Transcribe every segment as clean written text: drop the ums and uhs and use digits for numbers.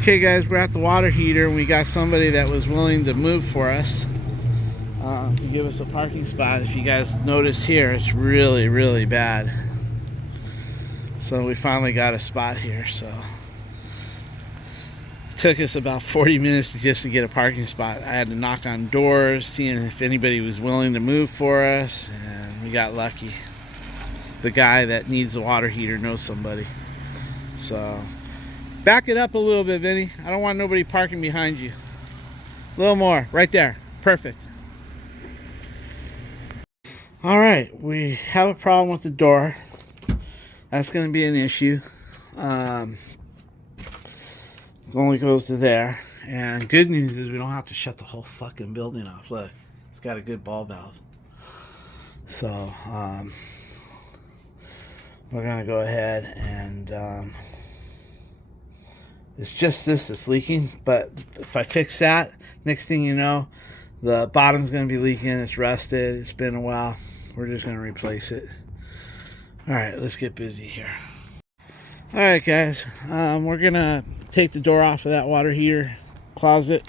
Okay guys, we're at the water heater and we got somebody that was willing to move for us to give us a parking spot. If you guys notice here, it's really bad. So we finally got a spot here. So it took us about 40 minutes just to get a parking spot. I had to knock on doors, seeing if anybody was willing to move for us, and we got lucky. The guy that needs the water heater knows somebody. So back it up a little bit, Vinny. I don't want nobody parking behind you. A little more, right there. Perfect. All right, we have a problem with the door. That's going to be an issue. It only goes to there. And good news is we don't have to shut the whole fucking building off. Look, it's got a good ball valve. So, we're going to go ahead and it's just this that's leaking. But if I fix that, next thing you know, the bottom's going to be leaking. It's rusted. It's been a while. We're just going to replace it. All right, let's get busy here. All right, guys. We're going to take the door off of that water heater closet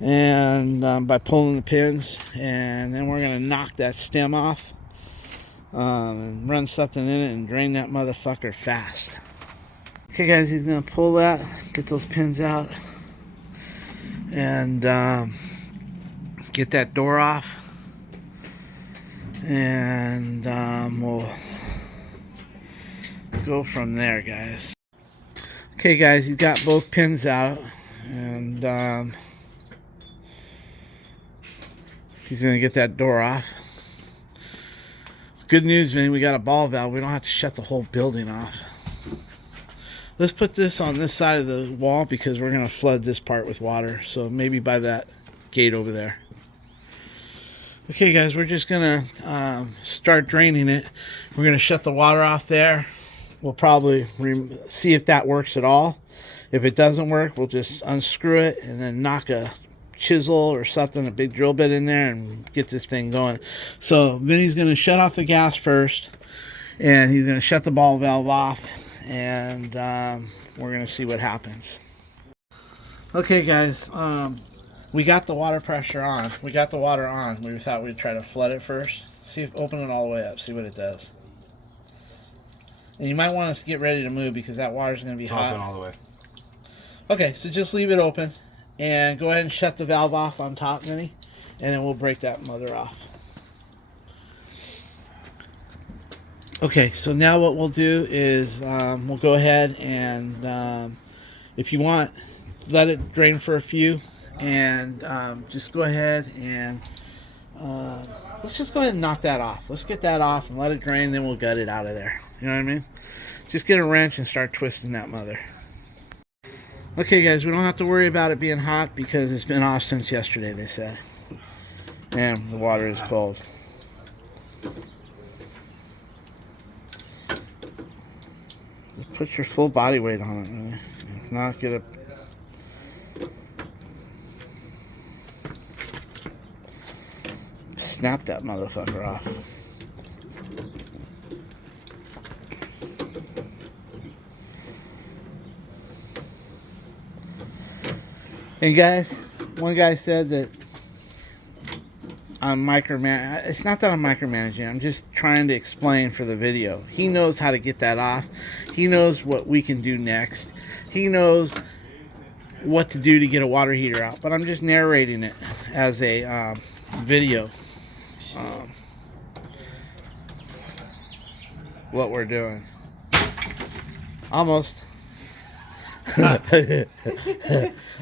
and by pulling the pins. And then we're going to knock that stem off and run something in it and drain that motherfucker fast. Okay, guys, he's going to pull that, get those pins out, and get that door off. And we'll go from there, guys. Okay, guys, he's got both pins out, and he's gonna get that door off. Good news, man, we got a ball valve. We don't have to shut the whole building off. Let's put this on this side of the wall because we're gonna flood this part with water. So maybe by that gate over there. Okay, guys, we're just gonna start draining it. We're gonna shut the water off there. We'll probably see if that works at all. If it doesn't work, we'll just unscrew it and then knock a chisel or something, a big drill bit in there, and get this thing going. So Vinny's gonna shut off the gas first, and he's gonna shut the ball valve off, and we're gonna see what happens. Okay, guys. We got the water pressure on. We got the water on. We thought we'd try to flood it first. See if open it all the way up. See what it does. And you might want us to get ready to move because that water's going to be hot. Open all the way. Okay, so just leave it open and go ahead and shut the valve off on top, Vinny, and then we'll break that mother off. Okay, so now what we'll do is we'll go ahead and if you want, let it drain for a few. And just go ahead and let's just go ahead and knock that off. Let's get that off and let it drain, then we'll gut it out of there. You know what I mean? Just get a wrench and start twisting that mother. Okay, guys, we don't have to worry about it being hot because it's been off since yesterday, they said. And the water is cold. Just put your full body weight on it, really. If not, get a snap that motherfucker off. And guys, one guy said that I'm micromanaging. It's not that I'm micromanaging. I'm just trying to explain for the video. He knows how to get that off. He knows what we can do next. He knows what to do to get a water heater out. But I'm just narrating it as a video. What we're doing. Almost.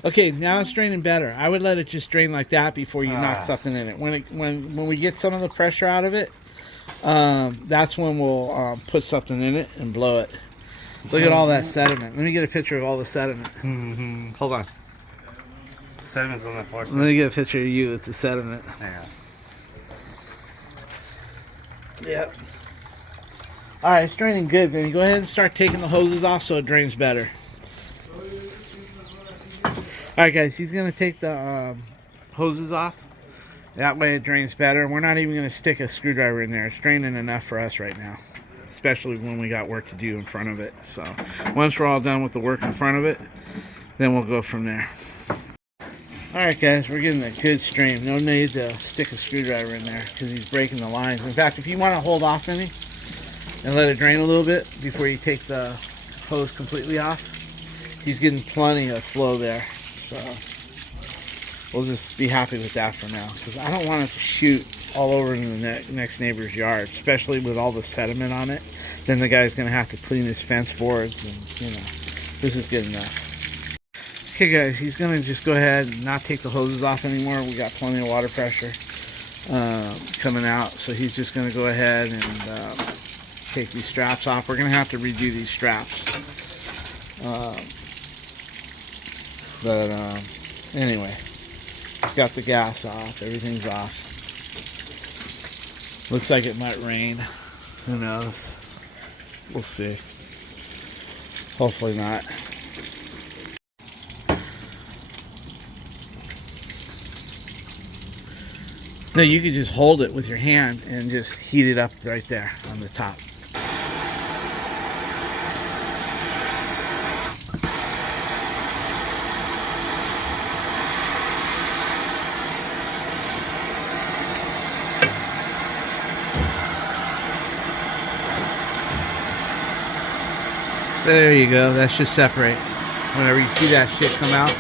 Okay, now it's draining better. I would let it just drain like that before you knock something in it. When we get some of the pressure out of it, that's when we'll put something in it and blow it. Look at all that sediment. Let me get a picture of all the sediment. Hold on. Sediment's on the floor. Let me get a picture of you with the sediment. Yeah. Yep. All right, it's draining good, Vinny. Go ahead and start taking the hoses off so it drains better. All right, guys, he's going to take the hoses off. That way it drains better. We're not even going to stick a screwdriver in there. It's draining enough for us right now, especially when we got work to do in front of it. So once we're all done with the work in front of it, Then we'll go from there. Alright guys, we're getting a good stream. No need to stick a screwdriver in there because he's breaking the lines. In fact, if you want to hold off any and let it drain a little bit before you take the hose completely off, he's getting plenty of flow there. So we'll just be happy with that for now because I don't want it to shoot all over in the next neighbor's yard, especially with all the sediment on it. Then the guy's going to have to clean his fence boards and, you know, this is good enough. Okay guys, he's going to just go ahead and not take the hoses off anymore. We got plenty of water pressure coming out. So he's just going to go ahead and take these straps off. We're going to have to redo these straps. Anyway, he's got the gas off. Everything's off. Looks like it might rain. Who knows? We'll see. Hopefully not. No, you could just hold it with your hand and just heat it up right there on the top. There you go. That should separate. Whenever you see that shit come out,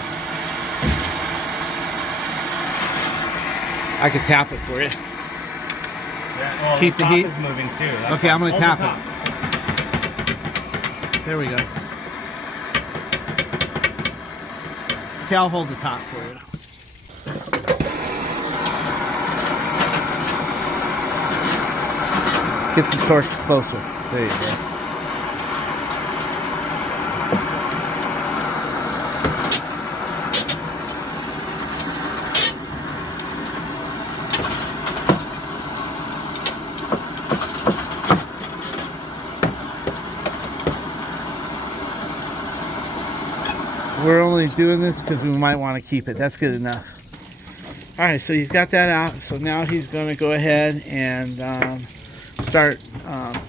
I can tap it for you. Yeah, well, Keep the heat. Is moving too. That's Okay, I'm gonna hold tap the top. it. There we go. Okay, I'll hold the top for you. Get the torch closer. There you go. We're only doing this because we might want to keep it. That's good enough. Alright, so he's got that out. So now he's going to go ahead and start.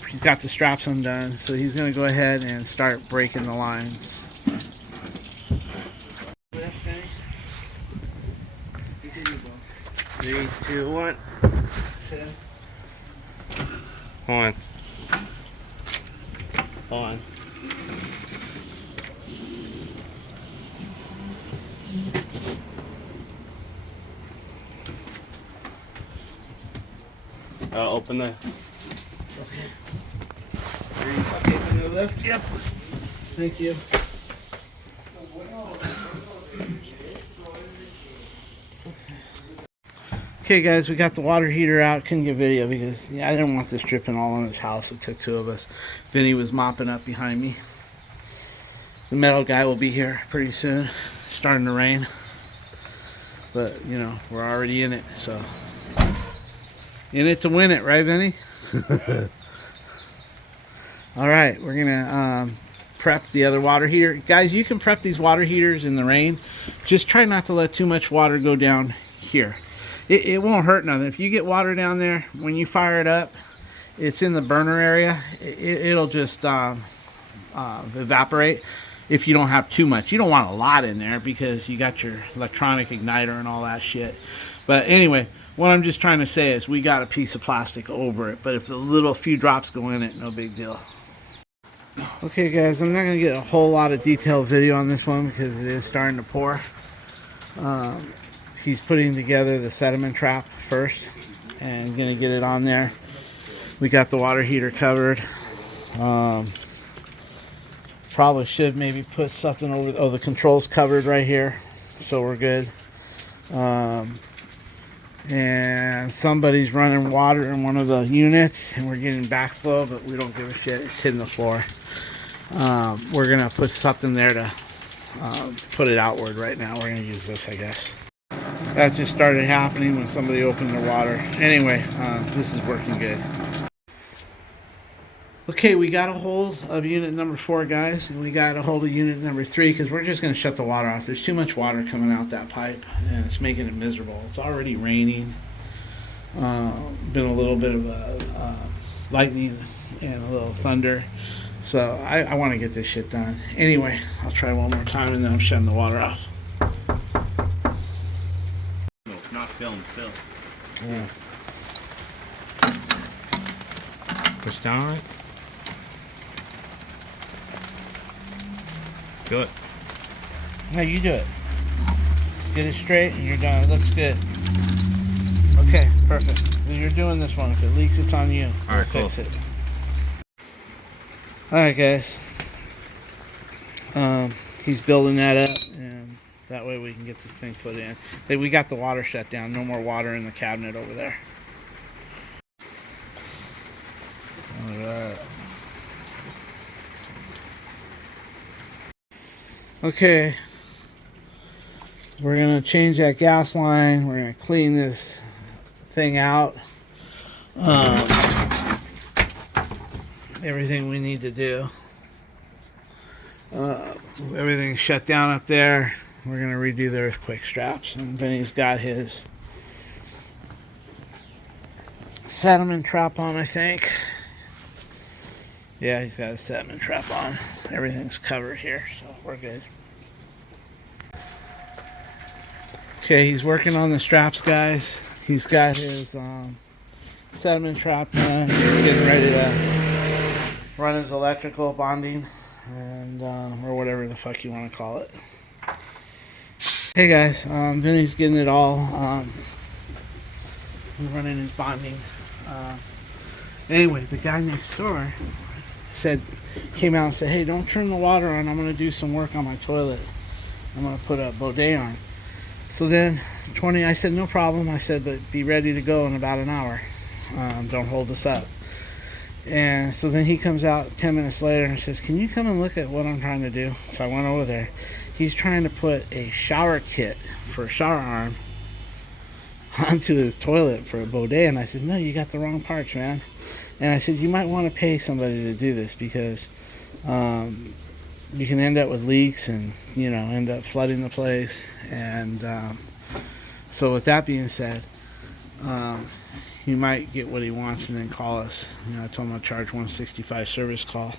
He's got the straps undone. So he's going to go ahead and start breaking the lines. 3, 2, 1. Hold on. Hold on. Open the. Okay. From the left? Yep. Thank you. Okay guys, we got the water heater out. Couldn't get video because I didn't want this dripping all on his house. It took two of us. Vinny was mopping up behind me. The metal guy will be here pretty soon. It's starting to rain. But, you know, we're already in it, so. In it to win it, right, Vinny? Alright, we're gonna prep the other water heater. Guys, you can prep these water heaters in the rain. Just try not to let too much water go down here. It won't hurt nothing. If you get water down there, when you fire it up, it's in the burner area. It'll just evaporate if you don't have too much. You don't want a lot in there because you got your electronic igniter and all that shit. But anyway, what I'm just trying to say is we got a piece of plastic over it, but if a little few drops go in it, no big deal. Okay guys, I'm not going to get a whole lot of detailed video on this one because it is starting to pour. He's putting together the sediment trap first and going to get it on there. We got the water heater covered. Probably should maybe put something over. Oh, the controls covered right here, so we're good. And somebody's running water in one of the units and we're getting backflow, but we don't give a shit. It's hitting the floor. We're gonna put something there to put it outward right now. We're gonna use this, I guess. That just started happening when somebody opened their water. Anyway, this is working good. Okay, we got a hold of unit number 4, guys, and we got a hold of unit number 3 because we're just going to shut the water off. There's too much water coming out that pipe, and it's making it miserable. It's already raining. Been a little bit of lightning and a little thunder. So I want to get this shit done. Anyway, I'll try one more time and then I'm shutting the water off. No, not film. Yeah. Push down on it. Do it. No, you do it. Get it straight and you're done. It looks good. Okay, perfect. You're doing this one. If it leaks, it's on you. All right, We'll cool. fix it. Alright, guys. He's building that up, and that way we can get this thing put in. Hey, we got the water shut down. No more water in the cabinet over there. Alright. Okay. We're going to change that gas line. We're going to clean this thing out. Everything we need to do. Everything's shut down up there. We're going to redo the earthquake straps. And Vinny's got his sediment trap on, I think. Yeah, he's got his sediment trap on. Everything's covered here, so we're good. Okay, he's working on the straps, guys. He's got his sediment trap done. He's getting ready to run his electrical bonding and or whatever the fuck you want to call it. Hey guys, Vinny's getting it all. He's running his bonding. Anyway, the guy next door came out and said, "Hey, don't turn the water on. I'm gonna do some work on my toilet. I'm gonna put a bidet on." So then, I said, "No problem." I said, "But be ready to go in about an hour. Don't hold us up." And so then he comes out 10 minutes later and says, "Can you come and look at what I'm trying to do?" So I went over there. He's trying to put a shower kit for a shower arm onto his toilet for a bidet. And I said, "No, you got the wrong parts, man." And I said, "You might want to pay somebody to do this because you can end up with leaks and, you know, end up flooding the place." And so with that being said, he might get what he wants and then call us. You know, I told him I'd charge $165 service call.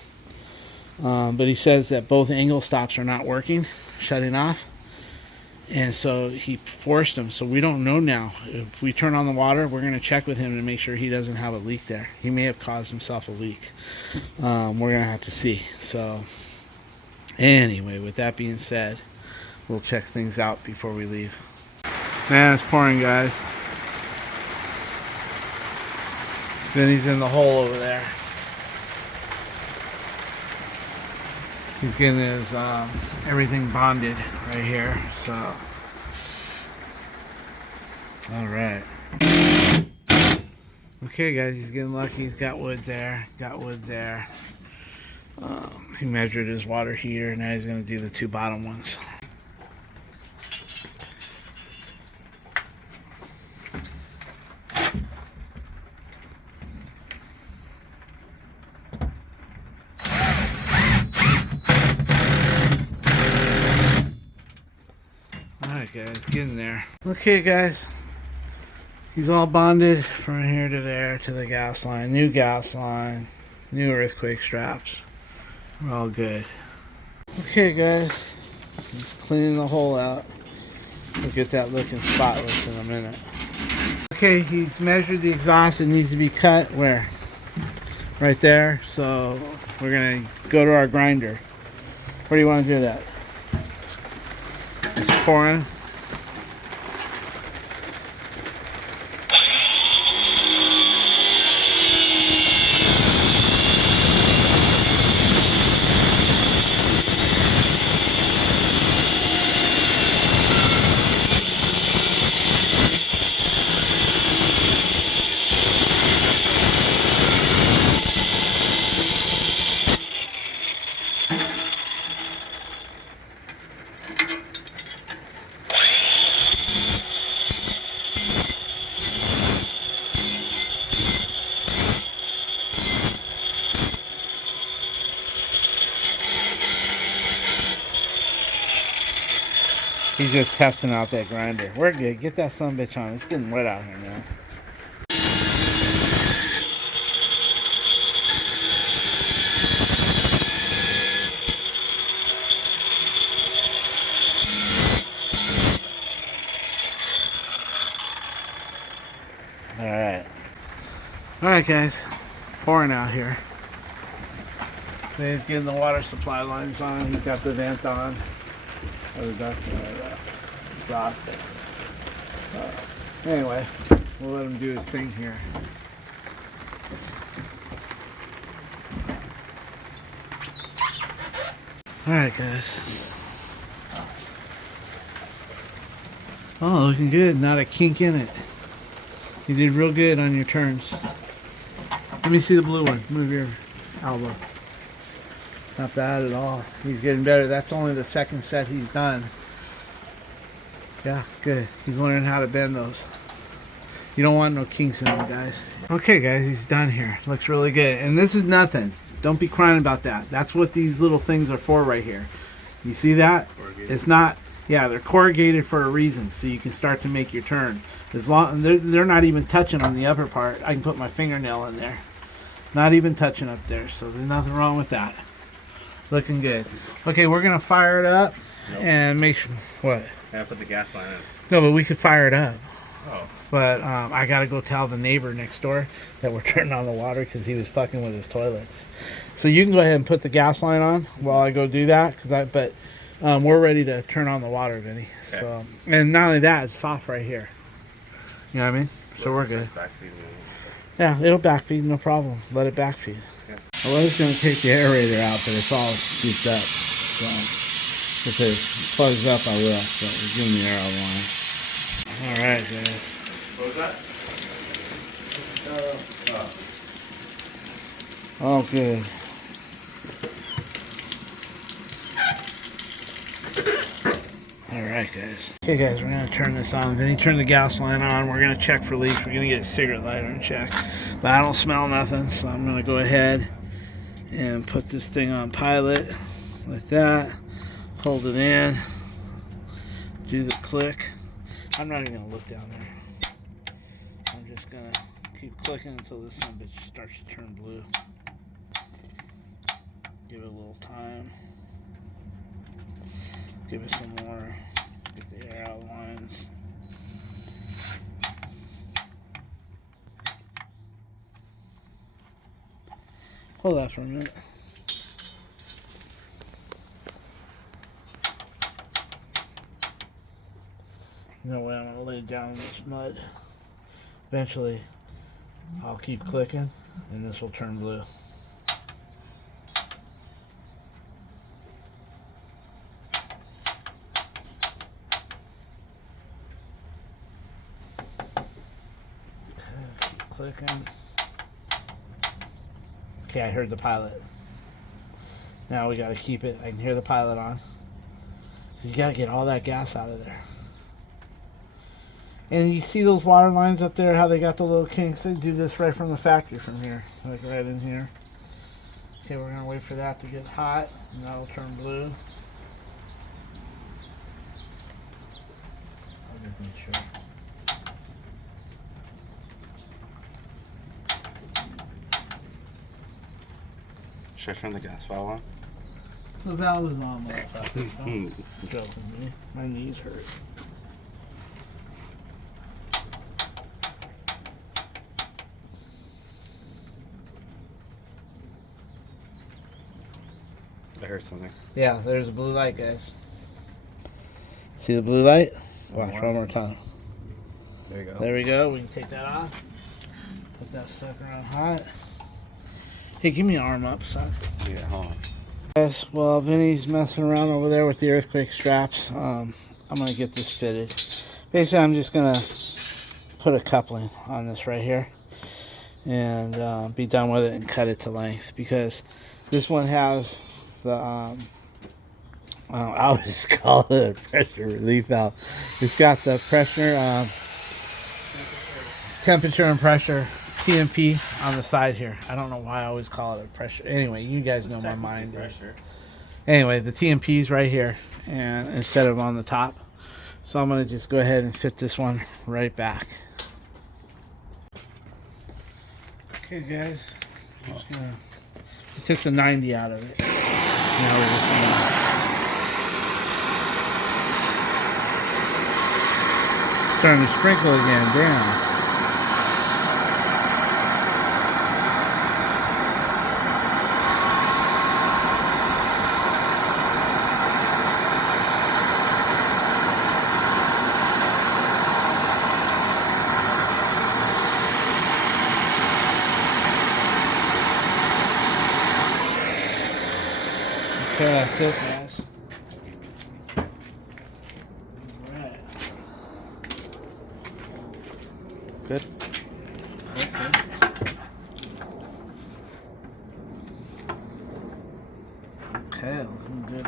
But he says that both angle stops are not working, shutting off. And so he forced them. So we don't know now. If we turn on the water, we're going to check with him to make sure he doesn't have a leak there. He may have caused himself a leak. We're going to have to see. So anyway, with that being said, we'll check things out before we leave. Man, it's pouring, guys. Then he's in the hole over there. He's getting his everything bonded right here. So, all right. Okay, guys, he's getting lucky. He's got wood there. Got wood there. He measured his water heater. Now he's going to do the two bottom ones. Alright guys, getting there. Okay guys, he's all bonded from here to there to the gas line. New gas line, new earthquake straps. We're all good. Okay guys, he's cleaning the hole out. We'll get that looking spotless in a minute. Okay, he's measured the exhaust. It needs to be cut where? Right there. So we're gonna go to our grinder. Where do you want to do that? It's pouring. He's just testing out that grinder. We're good. Get that sumbitch on. It's getting wet out here, man. Alright guys, pouring out here. He's getting the water supply lines on. He's got the vent on. Or the duct exhaust. Anyway, we'll let him do his thing here. Alright guys. Oh, looking good. Not a kink in it. You did real good on your turns. Let me see the blue one. Move your elbow. Not bad at all. He's getting better. That's only the second set he's done. Yeah, good. He's learning how to bend those. You don't want no kinks in them, guys. Okay, guys, he's done here. Looks really good. And this is nothing. Don't be crying about that. That's what these little things are for right here. You see that? Corrugated. It's not, yeah, they're corrugated for a reason, so you can start to make your turn. As long they're not even touching on the upper part. I can put my fingernail in there. Not even touching up there, so there's nothing wrong with that. Looking good. Okay, we're gonna fire it up and make sure. What? Yeah, put the gas line in. No, but we could fire it up. Oh. But I gotta go tell the neighbor next door that we're turning on the water because he was fucking with his toilets. So you can go ahead and put the gas line on while I go do that. But we're ready to turn on the water, Vinny. Okay. So, and not only that, it's soft right here. You know what I mean? So we're good. Yeah, it'll backfeed, no problem. Let it backfeed. Yeah. I was going to take the aerator out, but it's all scooped up. So if it plugs up, I will. So we're giving the air line. All right, guys. What was that? Oh, good. Alright guys. Okay guys, we're going to turn this on. Then you turn the gas line on. We're going to check for leaks. We're going to get a cigarette lighter and check. But I don't smell nothing, so I'm going to go ahead and put this thing on pilot like that. Hold it in. Do the click. I'm not even going to look down there. I'm just going to keep clicking until this son of a bitch starts to turn blue. Give it a little time. Give it some more. Get the air out lines. Hold that for a minute. No way I'm going to lay it down in this mud. Eventually, I'll keep clicking and this will turn blue. Clicking. Okay, I heard the pilot. Now we gotta keep it. I can hear the pilot on. You gotta get all that gas out of there. And you see those water lines up there, how they got the little kinks? They do this right from the factory from here. Like right in here. Okay, we're gonna wait for that to get hot, and that'll turn blue. I'll just make sure. Should I turn the gas valve on? The valve is on, motherfucker. Don't joke with me. My knees hurt. I heard something. Yeah, there's a blue light, guys. See the blue light? Watch one more time. There you go. There we go. We can take that off. Put that sucker on hot. Hey, give me an arm up, son. Yeah, hold on. Yes, well, Vinny's messing around over there with the earthquake straps. I'm going to get this fitted. Basically, I'm just going to put a coupling on this right here and be done with it and cut it to length because this one has the, I always call it a pressure relief valve. It's got the pressure, temperature and pressure TMP on the side here. I don't know why I always call it a pressure. Anyway, you guys know my mind. Pressure. Anyway, the TMP's right here, and instead of on the top. So I'm gonna just go ahead and fit this one right back. Okay, guys. I took the 90 out of it. Now we're just gonna starting to sprinkle again. Damn. that's it, guys. Alright. Good. Okay, looking good.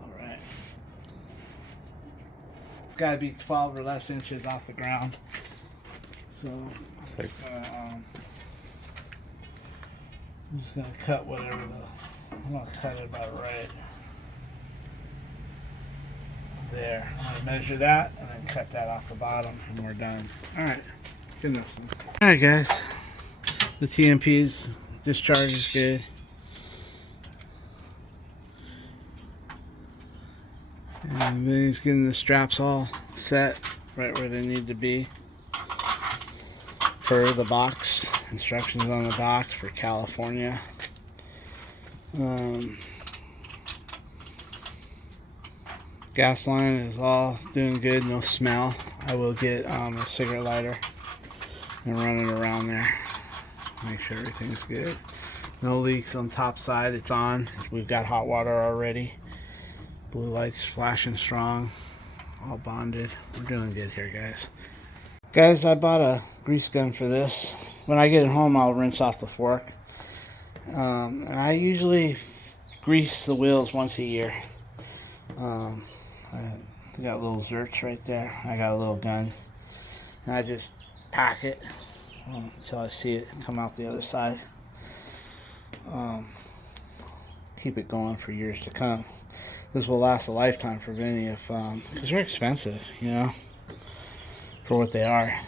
Alright. Gotta be 12 or less inches off the ground. So, 6. I'm just gonna cut whatever I'm gonna cut it about right there. I'm gonna measure that and then cut that off the bottom and we're done. Alright, good enough. Alright guys, the TMP's discharge is good. And then he's getting the straps all set right where they need to be per the box. Instructions on the box for California. Gas line is all doing good, no smell. I will get a cigarette lighter and run it around there. Make sure everything's good. No leaks on top side, it's on. We've got hot water already. Blue lights flashing strong. All bonded. We're doing good here, guys. Guys, I bought a grease gun for this. When I get it home, I'll rinse off the fork. And I usually grease the wheels once a year. I got little zerts right there. I got a little gun. And I just pack it until I see it come out the other side. Keep it going for years to come. This will last a lifetime for Vinny if, because they're expensive, you know, for what they are.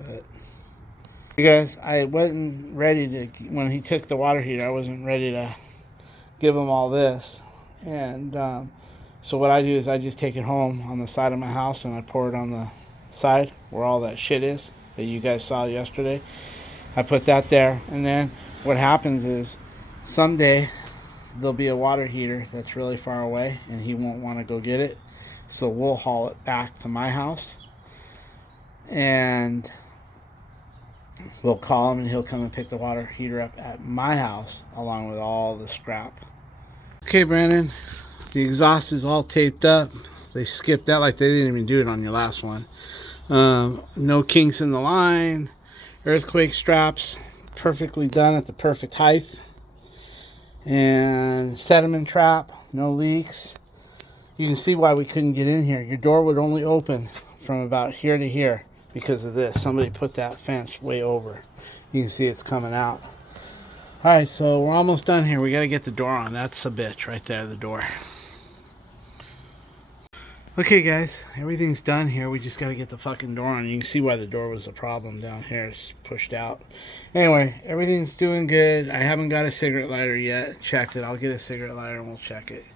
But, you guys, I wasn't ready to, when he took the water heater, I wasn't ready to give him all this. And so what I do is I just take it home on the side of my house and I pour it on the side where all that shit is that you guys saw yesterday. I put that there, and then what happens is someday there'll be a water heater that's really far away and he won't want to go get it, so we'll haul it back to my house and we'll call him and he'll come and pick the water heater up at my house along with all the scrap. Okay, Brandon, the exhaust is all taped up. They skipped that like they didn't even do it on your last one. No kinks in the line. Earthquake straps perfectly done at the perfect height. And sediment trap, no leaks. You can see why we couldn't get in here. Your door would only open from about here to here because of this. Somebody put that fence way over. You can see it's coming out. Alright, so we're almost done here. We got to get the door on. That's a bitch right there, the door. Okay guys, everything's done here. We just got to get the fucking door on. You can see why the door was a problem down here. It's pushed out. Anyway, everything's doing good. I haven't got a cigarette lighter yet. Checked it. I'll get a cigarette lighter and we'll check it.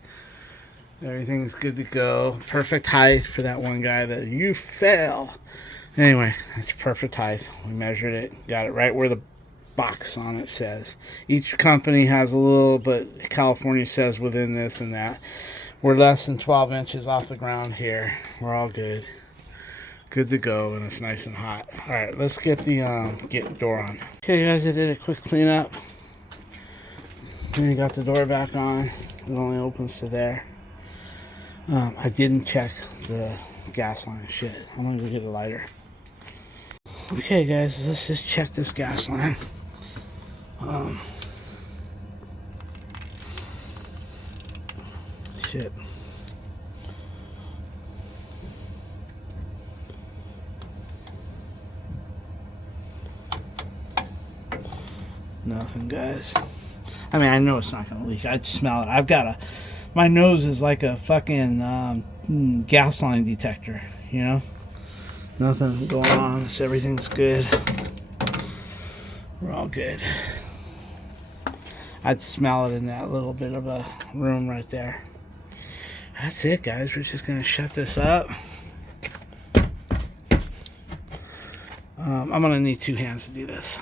Everything's good to go. Perfect height for that one guy that you fell. Anyway, it's perfect height. We measured it. Got it right where the box on it says. Each company has a little, but California says within this and that. We're less than 12 inches off the ground here. We're all good. Good to go, and it's nice and hot. Alright, let's get the door on. Okay guys, I did a quick cleanup. Then you got the door back on. It only opens to there. I didn't check the gas line. Shit. I'm gonna go get a lighter. Okay guys, let's just check this gas line. Shit. Nothing, guys. I mean, I know it's not gonna leak. I smell it. I've got my nose is like a fucking gas line detector, you know? Nothing going on. So everything's good. We're all good. I'd smell it in that little bit of a room right there. That's it, guys. We're just going to shut this up. I'm going to need 2 hands to do this.